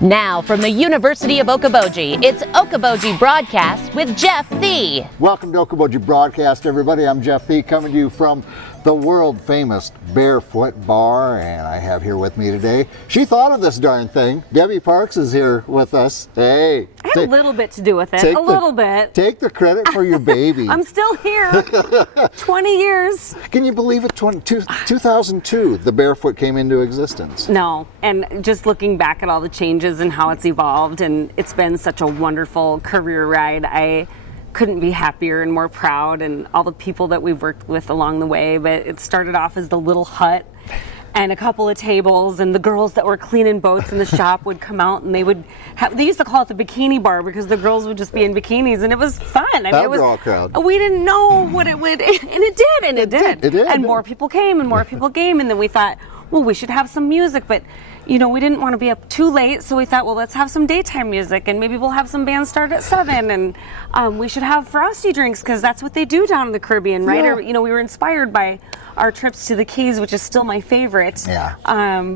Now from the University of Okoboji, it's Okoboji Broadcast with Jeff Thee. Welcome to Okoboji Broadcast, everybody. I'm Jeff Thee, coming to you from the world-famous Barefoot Bar, and I have here with me today, she thought of this darn thing. Debbie Parks is here with us. Hey. I had a little bit to do with it, a little bit. Take the credit for your baby. I'm still here, 20 years. Can you believe it, 2002, the Barefoot came into existence? No, and just looking back at all the changes and how it's evolved, and it's been such a wonderful career ride. I couldn't be happier and more proud, and all the people that we've worked with along the way. But it started off as the little hut and a couple of tables, and the girls that were cleaning boats in the shop would come out, and they used to call it the bikini bar because the girls would just be in bikinis, and it was fun. I mean, it was, crowd. We didn't know what it would, and it did. It did. And more people came, and more people came, and then we thought, well, we should have some music, but you know, we didn't want to be up too late, so we thought, well, let's have some daytime music, and maybe we'll have some bands start at 7, and we should have frosty drinks because that's what they do down in the Caribbean, right? Yeah. Or, you know, we were inspired by our trips to the Keys, which is still my favorite. Yeah.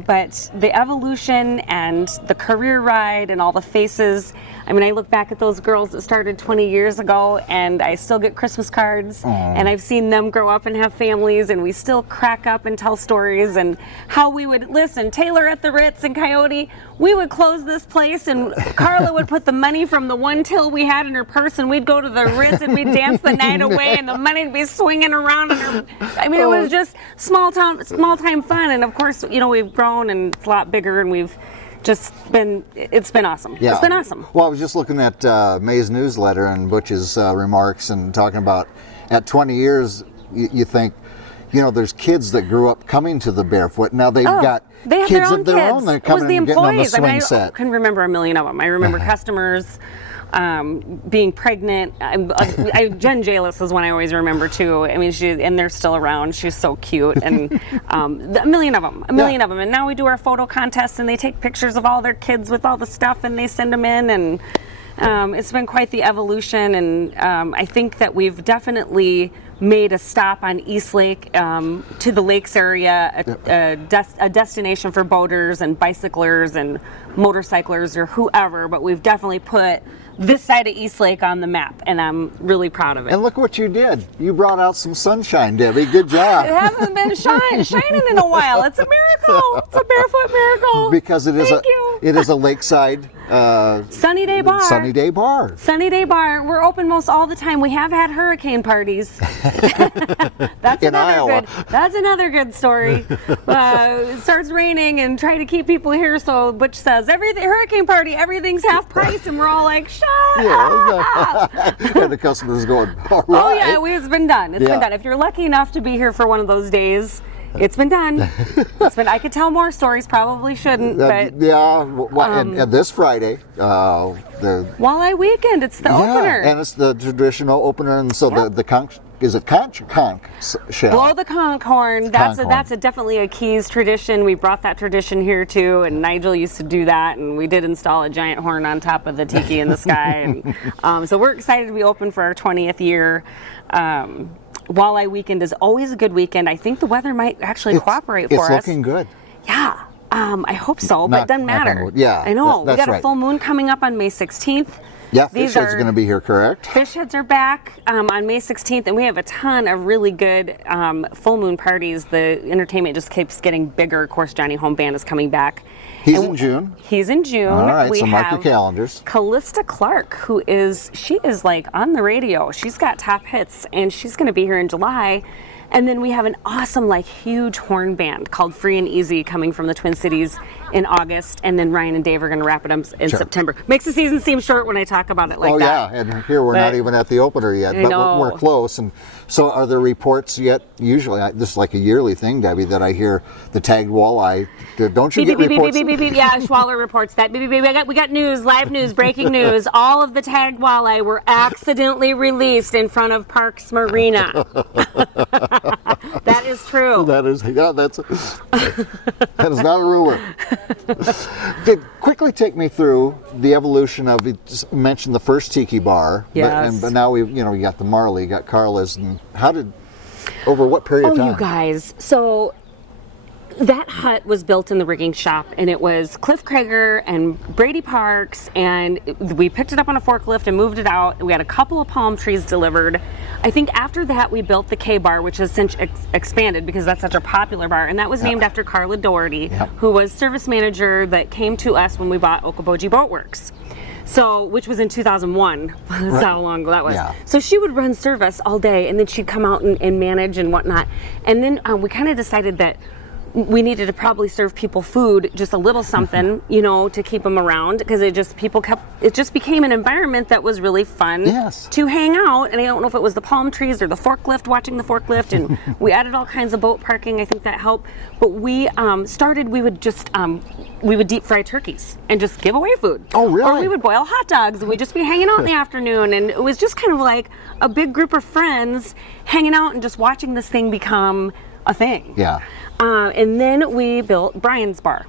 But the evolution and the career ride and all the faces. I mean, I look back at those girls that started 20 years ago, and I still get Christmas cards, and I've seen them grow up and have families, and we still crack up and tell stories, and how we would listen. Taylor at the Ritz and Coyote, we would close this place, and Carla would put the money from the one till we had in her purse, and we'd go to the Ritz and we'd dance the night away, and the money would be swinging around in her. I mean, it was just small time fun, and of course, you know, we've grown and it's a lot bigger, and we've just been, it's been awesome. Yeah. It's been awesome. Well, I was just looking at May's newsletter and Butch's remarks and talking about at 20 years, you think, you know, there's kids that grew up coming to the Barefoot. Now they've got kids of their own. They're coming and getting on the swing set. I can remember a million of them. I remember customers being pregnant. Jen Jalis is one I always remember too. I mean, and they're still around. She's so cute, and a million of them, And now we do our photo contests, and they take pictures of all their kids with all the stuff, and they send them in, and it's been quite the evolution. And I think that we've definitely made a stop on East Lake to the lakes area, a destination for boaters and bicyclers and motorcyclers or whoever, but we've definitely put this side of East Lake on the map, and I'm really proud of it. And look what you did. You brought out some sunshine, Debbie. Good job. It hasn't been shining in a while. It's a miracle. It's a Barefoot miracle. Because it is a lakeside sunny day bar. Sunny day bar. Sunny day bar. We're open most all the time. We have had hurricane parties. That's another good story. It starts raining and try to keep people here, so Butch says hurricane party, everything's half price, and we're all like, shut up. And the customer's going, all right. Oh yeah, it's been done. It's been done. If you're lucky enough to be here for one of those days, it's been done. I could tell more stories, probably shouldn't, but and this Friday, the Walleye Weekend, it's the opener. And it's the traditional opener, and so the conch, is it conch or conch shell? Blow the conch horn. That's definitely a Keys tradition. We brought that tradition here too, and Nigel used to do that, and we did install a giant horn on top of the tiki in the sky. And, so we're excited to be open for our 20th year. Walleye Weekend is always a good weekend. I think the weather might actually cooperate for us. It's looking good. Yeah, I hope so, but it doesn't matter. Yeah, I know. We got right. a full moon coming up on May 16th. Yeah, Fish Head's going to be here, correct? Fish Heads are back on May 16th, and we have a ton of really good full moon parties. The entertainment just keeps getting bigger. Of course, Johnny Home Band is coming back. He's in June. He's in June. All right, we so mark your have calendars. Callista Clark, she is like on the radio. She's got top hits, and she's going to be here in July. And then we have an awesome, huge horn band called Free and Easy coming from the Twin Cities in August. And then Ryan and Dave are going to wrap it up in September. Makes the season seem short when I talk about it like that. Oh, yeah. And here we're not even at the opener yet, but we're close. And so are there reports yet? Usually, this is like a yearly thing, Debbie, that I hear the tagged walleye. Don't you get reports? Yeah, Schwaller reports that. We got news, live news, breaking news. All of the tagged walleye were accidentally released in front of Parks Marina. That is true. That is not a rumor. Quickly take me through the evolution of it. You mentioned the first tiki bar, yes. but now we got the Marley, you got Carla's, and over what period of time? Oh, you guys. So that hut was built in the rigging shop, and it was Cliff Krager and Brady Parks, and we picked it up on a forklift and moved it out. We had a couple of palm trees delivered. I think after that we built the K Bar, which has since expanded because that's such a popular bar, and that was named after Carla Doherty, who was service manager that came to us when we bought Okoboji Boat Works. So, which was in 2001. That's how long ago that was. Yeah. So she would run service all day, and then she'd come out and manage and whatnot. And then we kind of decided that we needed to probably serve people food, just a little something, you know, to keep them around, because it just became an environment that was really fun to hang out. And I don't know if it was the palm trees or the forklift, watching the forklift, and we added all kinds of boat parking. I think that helped. But we we would deep fry turkeys and just give away food. Oh, really? Or we would boil hot dogs, and we'd just be hanging out in the afternoon, and it was just kind of like a big group of friends hanging out and just watching this thing become a thing. Yeah. And then we built Brian's Bar,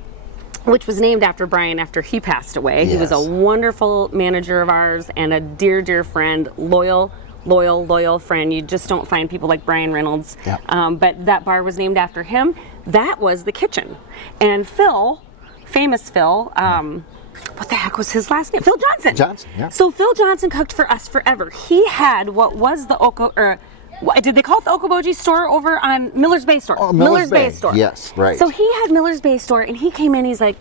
which was named after Brian after he passed away. Yes. He was a wonderful manager of ours and a dear, dear friend, loyal friend. You just don't find people like Brian Reynolds. Yep. But that bar was named after him. That was the kitchen. And Phil, famous Phil, what the heck was his last name? Phil Johnson. Johnson, yeah. So Phil Johnson cooked for us forever. He had what was the did they call it the Okoboji store over on Miller's Bay store? Oh, Miller's Bay store. Yes, right. So he had Miller's Bay store, and he came in, he's like,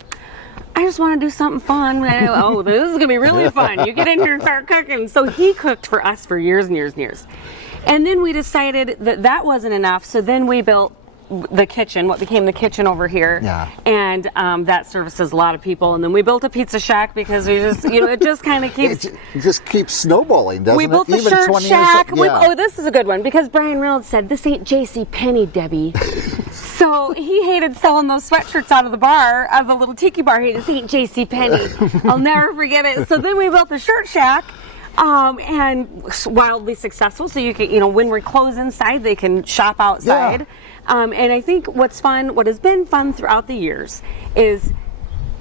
I just want to do something fun. Oh, this is going to be really fun. You get in here and start cooking. So he cooked for us for years and years and years. And then we decided that wasn't enough, so then we built the kitchen, what became the kitchen over here. Yeah. And that services a lot of people. And then we built a pizza shack because we just, it just kind of keeps... It just keeps snowballing, doesn't it? We built the Even shirt 20 shack. years, yeah. This is a good one, because Brian Reynolds said, this ain't J.C. Penney, Debbie. So he hated selling those sweatshirts out of the bar, out of the little tiki bar. This ain't J.C. Penney. I'll never forget it. So then we built the shirt shack. And wildly successful. So you can, when we close inside, they can shop outside. Yeah. And I think what has been fun throughout the years is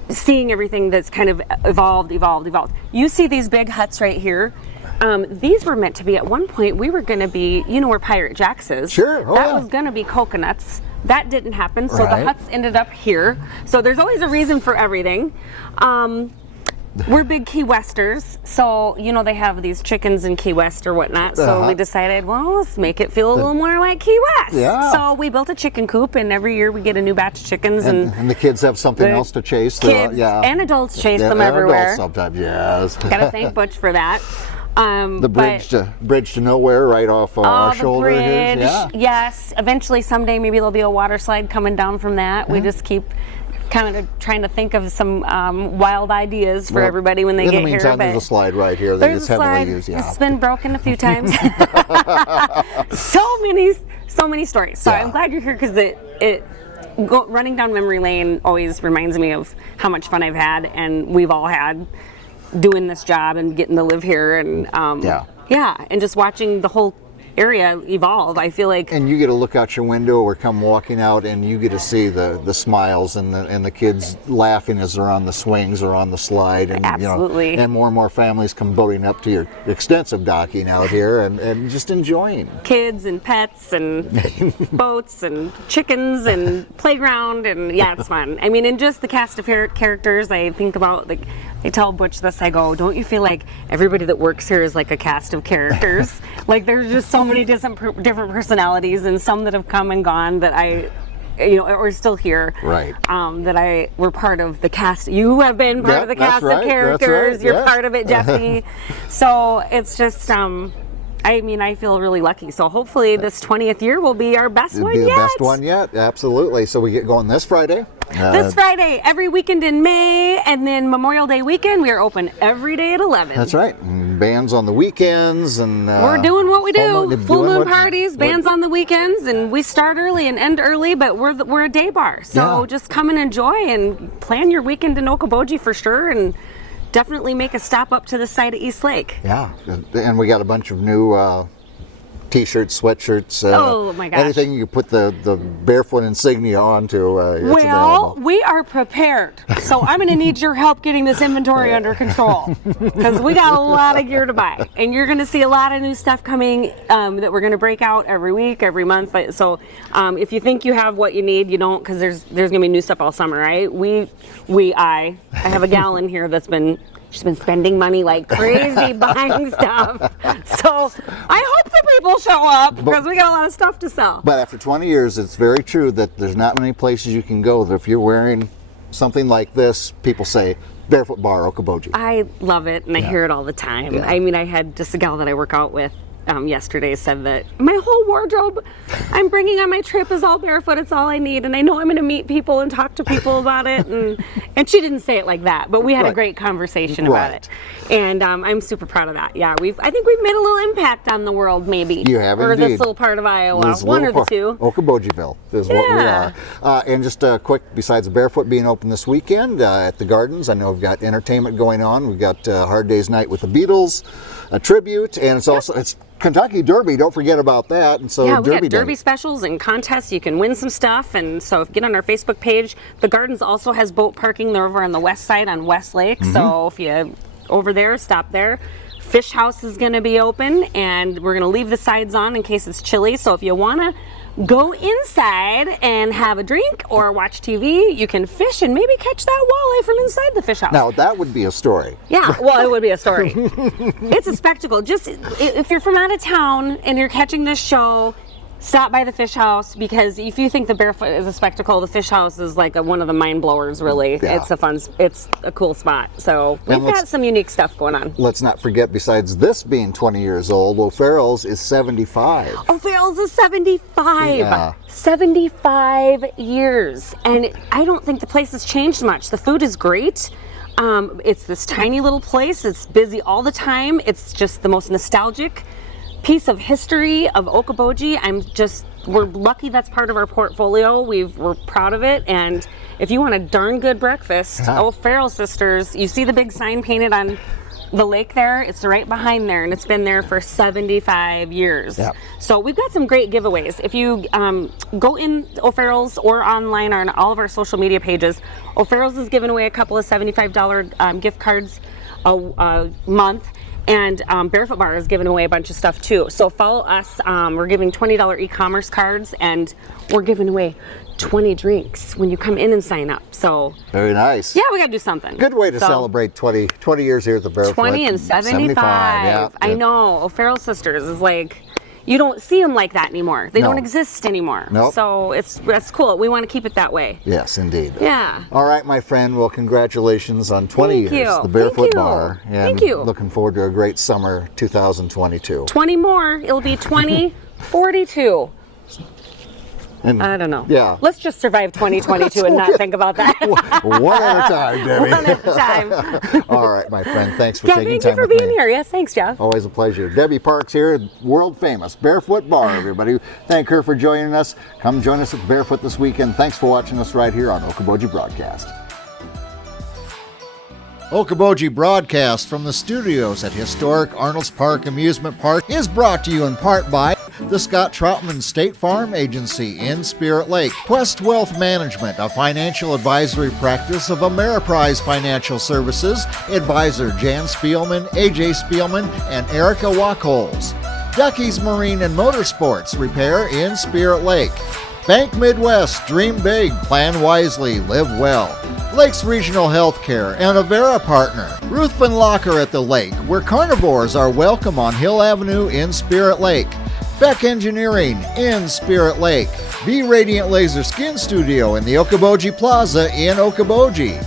seeing everything that's kind of evolved. You see these big huts right here. These were meant to be, at one point, we were going to be, where Pirate Jack's is. Sure. Oh, that was going to be coconuts. That didn't happen. So the huts ended up here. So there's always a reason for everything. We're big Key Westers, so they have these chickens in Key West or whatnot. So we decided, well, let's make it feel a little more like Key West. Yeah. So we built a chicken coop, and every year we get a new batch of chickens, and the kids have something else to chase. Kids and adults chase them everywhere. Adults sometimes, yes. Gotta thank Butch for that. The bridge to nowhere, right off our shoulder. Bridge, here. Yeah. Yes. Eventually, someday, maybe there'll be a water slide coming down from that. We just keep kind of trying to think of some wild ideas for everybody when they get here. In the meantime, there's a slide right here that is heavily used. Yeah. It's been broken a few times. so many stories. So I'm glad you're here, because running down memory lane always reminds me of how much fun I've had, and we've all had doing this job and getting to live here, and and just watching the whole area evolve. I feel like, and you get to look out your window or come walking out, and you get to see the smiles and the kids laughing as they're on the swings or on the slide, and absolutely, and more families come boating up to your extensive docking out here and just enjoying. Kids and pets and boats and chickens and playground, and it's fun. I mean, and just the cast of characters. I think about, like, I tell Butch this, I go, don't you feel like everybody that works here is like a cast of characters? Like, there's just so many different personalities, and some that have come and gone that are still here. Right. That we're part of the cast. You have been part of the cast of characters. You're part of it, Jeffy. So it's just, I feel really lucky. So hopefully this 20th year will be our best one yet. The best one yet, absolutely. So we get going this Friday. This Friday, every weekend in May, and then Memorial Day weekend, we are open every day at 11. That's right. And bands on the weekends, and we're doing what we do. Full moon parties, bands on the weekends, and we start early and end early, but we're a day bar. So just come and enjoy and plan your weekend in Okoboji for sure, and definitely make a stop up to the side of East Lake. Yeah, and we got a bunch of new T-shirts, sweatshirts. Oh my gosh. Anything you put the Barefoot insignia onto. It's available. We are prepared. So I'm going to need your help getting this inventory under control because we got a lot of gear to buy, and you're going to see a lot of new stuff coming that we're going to break out every week, every month. So if you think you have what you need, you don't, because there's going to be new stuff all summer, right? I have a gal in here she's been spending money like crazy buying stuff. So I hope that people show up because we got a lot of stuff to sell. But after 20 years, it's very true that there's not many places you can go that if you're wearing something like this, people say, Barefoot Bar, Okoboji. I love it, and I hear it all the time. Yeah. I mean, I had just a gal that I work out with yesterday said that my whole wardrobe I'm bringing on my trip is all barefoot. It's all I need, and I know I'm going to meet people and talk to people about it. And she didn't say it like that, but we had a great conversation about it. And I'm super proud of that. Yeah, I think we've made a little impact on the world, maybe. You have or indeed. this little part of Iowa, one or the two. Okobojiville is what we are. And just a quick, besides Barefoot being open this weekend at the Gardens, I know we've got entertainment going on. We've got Hard Day's Night with the Beatles, a tribute, and it's also it's Kentucky Derby. Don't forget about that. And so we got Derby specials and contests. You can win some stuff, and so get on our Facebook page. The Gardens also has boat parking. They're over on the west side on West Lake. So if you over there, stop there. Fish House is going to be open, and we're going to leave the sides on in case it's chilly. So if you want to go inside and have a drink or watch TV, you can fish and maybe catch that walleye from inside the fish house. Now that would be a story. Yeah, well, it would be a story. It's a spectacle. Just if you're from out of town and you're catching this show, stop by the fish house, because if you think the Barefoot is a spectacle, the fish house is like one of the mind blowers, really. Yeah. It's a cool spot. So we've got some unique stuff going on. Let's not forget, besides this being 20 years old, O'Farrell's is 75. O'Farrell's is 75. Yeah. 75 years. And I don't think the place has changed much. The food is great. It's this tiny little place. It's busy all the time. It's just the most nostalgic piece of history of Okoboji. We're lucky that's part of our portfolio. We're proud of it. And if you want a darn good breakfast, O'Farrell Sisters, you see the big sign painted on the lake there? It's right behind there, and it's been there for 75 years. Yep. So we've got some great giveaways. If you go in O'Farrell's or online on all of our social media pages, O'Farrell's is giving away a couple of $75 gift cards a month. And Barefoot Bar is giving away a bunch of stuff too. So follow us. We're giving $20 e-commerce cards, and we're giving away 20 drinks when you come in and sign up. So very nice. Yeah, we got to do something. Good way to celebrate 20 years here at the Barefoot. 20 and 75. Yeah. I know. O'Farrell Sisters is like, you don't see them like that anymore. They don't exist anymore. Nope. So that's cool. We want to keep it that way. Yes, indeed. Yeah. All right, my friend. Well, congratulations on 20 years. The Barefoot Bar. And Thank you. Looking forward to a great summer 2022. 20 more. It'll be 2042. And, I don't know. Yeah. Let's just survive 2022 and not think about that. One at a time, Debbie. One at a time. All right, my friend. Thanks for taking time with me. Thank you for being here. Yes, thanks, Jeff. Always a pleasure. Debbie Parks here, world famous Barefoot Bar, everybody. Thank her for joining us. Come join us at Barefoot this weekend. Thanks for watching us right here on Okoboji Broadcast. Okoboji Broadcast from the studios at historic Arnold's Park Amusement Park is brought to you in part by the Scott Troutman State Farm Agency in Spirit Lake, Quest Wealth Management, a financial advisory practice of Ameriprise Financial Services, advisor Jan Spielman, AJ Spielman, and Erica Wachholz. Ducky's Marine and Motorsports Repair in Spirit Lake. Bank Midwest, dream big, plan wisely, live well. Lakes Regional Healthcare and Avera partner. Ruthven Locker at the lake, where carnivores are welcome on Hill Avenue in Spirit Lake. Beck Engineering in Spirit Lake. Be Radiant Laser Skin Studio in the Okoboji Plaza in Okoboji.